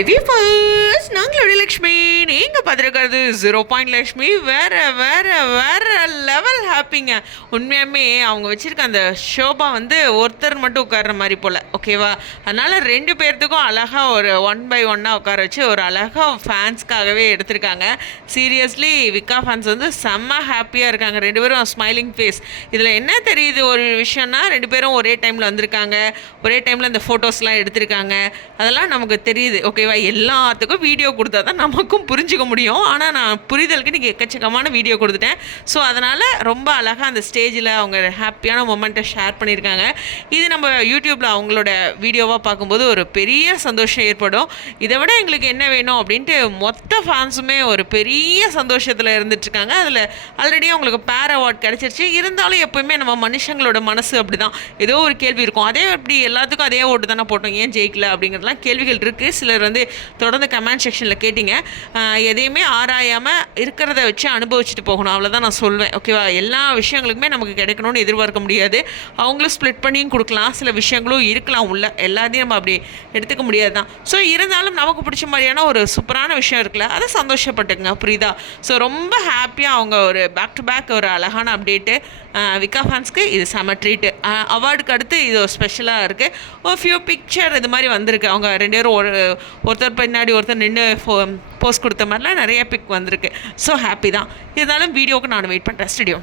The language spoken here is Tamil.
ஃபர்ஸ்ட் நாங்களுடைய லக்ஷ்மி நீங்க பார்த்துருக்கிறது ஜீரோ பாயிண்ட் லக்ஷ்மி வேற வேற வேற லெவல் ஹாப்பிங்க உண்மையாமே அவங்க வச்சிருக்க அந்த ஷோபா வந்து ஒருத்தர் மட்டும் உட்கார்ற மாதிரி போல் ஓகேவா அதனால் ரெண்டு பேர்த்துக்கும் அழகாக ஒரு ஒன் பை ஒன்னாக உட்கார வச்சு ஒரு அழகாக ஃபேன்ஸ்க்காகவே எடுத்திருக்காங்க. சீரியஸ்லி விக்கா ஃபேன்ஸ் வந்து செம்ம ஹாப்பியாக இருக்காங்க. ரெண்டு பேரும் ஸ்மைலிங் ஃபேஸ் இதில் என்ன தெரியுது ஒரு விஷயம்னா ரெண்டு பேரும் ஒரே டைமில் வந்திருக்காங்க. ஒரே டைமில் அந்த ஃபோட்டோஸ்லாம் எடுத்திருக்காங்க. அதெல்லாம் நமக்கு தெரியுது ஓகேவா எல்லாத்துக்கும் வீடியோ கொடுத்தா தான் நமக்கும் புரிஞ்சுக்க முடியும். ஆனால் நான் புரிதலுக்கு நீங்கள் எக்கச்சக்கமான வீடியோ கொடுத்துட்டேன். ஸோ அதனால் ரொம்ப அழகாக அந்த ஸ்டேஜில் அவங்க ஹாப்பியான மொமெண்ட்டை ஷேர் பண்ணியிருக்காங்க. இது நம்ம யூடியூப்பில் அவங்களோட வீடியோவாக பார்க்கும்போது ஒரு பெரிய சந்தோஷம் ஏற்படும். இதை விட எங்களுக்கு என்ன வேணும் அப்படின்ட்டு மொத்த ஃபேன்ஸுமே ஒரு பெரிய சந்தோஷத்தில் இருந்துட்டுருக்காங்க. அதில் ஆல்ரெடி அவங்களுக்கு பேர் அவார்ட் கிடச்சிருச்சு. இருந்தாலும் எப்போயுமே நம்ம மனுஷங்களோட மனசு அப்படி தான் ஏதோ ஒரு கேள்வி இருக்கும். அதே அப்படி எல்லாத்துக்கும் அதே ஓட்டு தானே போட்டோம். ஏன் ஜெயிக்கல அப்படிங்கிறதுலாம் கேள்விகள் இருக்குது சிலர் வந்து தொடர்ந்து கமெண்ட் செக்ஷனில் கேட்டிங்க. எதையுமே ஆராயாமல் இருக்கிறத வச்சு அனுபவிச்சுட்டு போகணும். அவ்வளோதான் நான் சொல்வேன். ஓகேவா எல்லா விஷயங்களுக்குமே நமக்கு கிடைக்கணும்னு எதிர்பார்க்க முடியாது. அவங்களும் ஸ்ப்ளிட் பண்ணியும் கொடுக்கலாம். சில விஷயங்களும் இருக்கலாம் உள்ள. எல்லாத்தையும் நம்ம அப்படி எடுத்துக்க முடியாது தான் ஸோ இருந்தாலும் நமக்கு பிடிச்ச மாதிரியான ஒரு சூப்பரான விஷயம் இருக்குல்ல அதை சந்தோஷப்பட்டுங்க புரியுதா? ஸோ ரொம்ப ஹாப்பியாக அவங்க ஒரு பேக் டு பேக் ஒரு அழகான அப்டேட்டு விக்கா ஃபேன்ஸ்க்கு இது செம ட்ரீட்டு அவார்டுக்கு அடுத்து இது ஒரு ஸ்பெஷலாக இருக்குது ஒரு ஃபியூ பிக்சர் இது மாதிரி வந்திருக்கு. அவங்க ரெண்டு பேரும் ஒரு ஒருத்தர் பின்னாடி ஒருத்தர் நின்று ஃபோ போஸ்ட் கொடுத்த மாதிரிலாம் நிறைய பிக் வந்திருக்கு. ஸோ ஹாப்பி தான். இருந்தாலும் வீடியோவுக்கு நான் வெயிட் பண்ணுறேன் ஸ்டுடியோ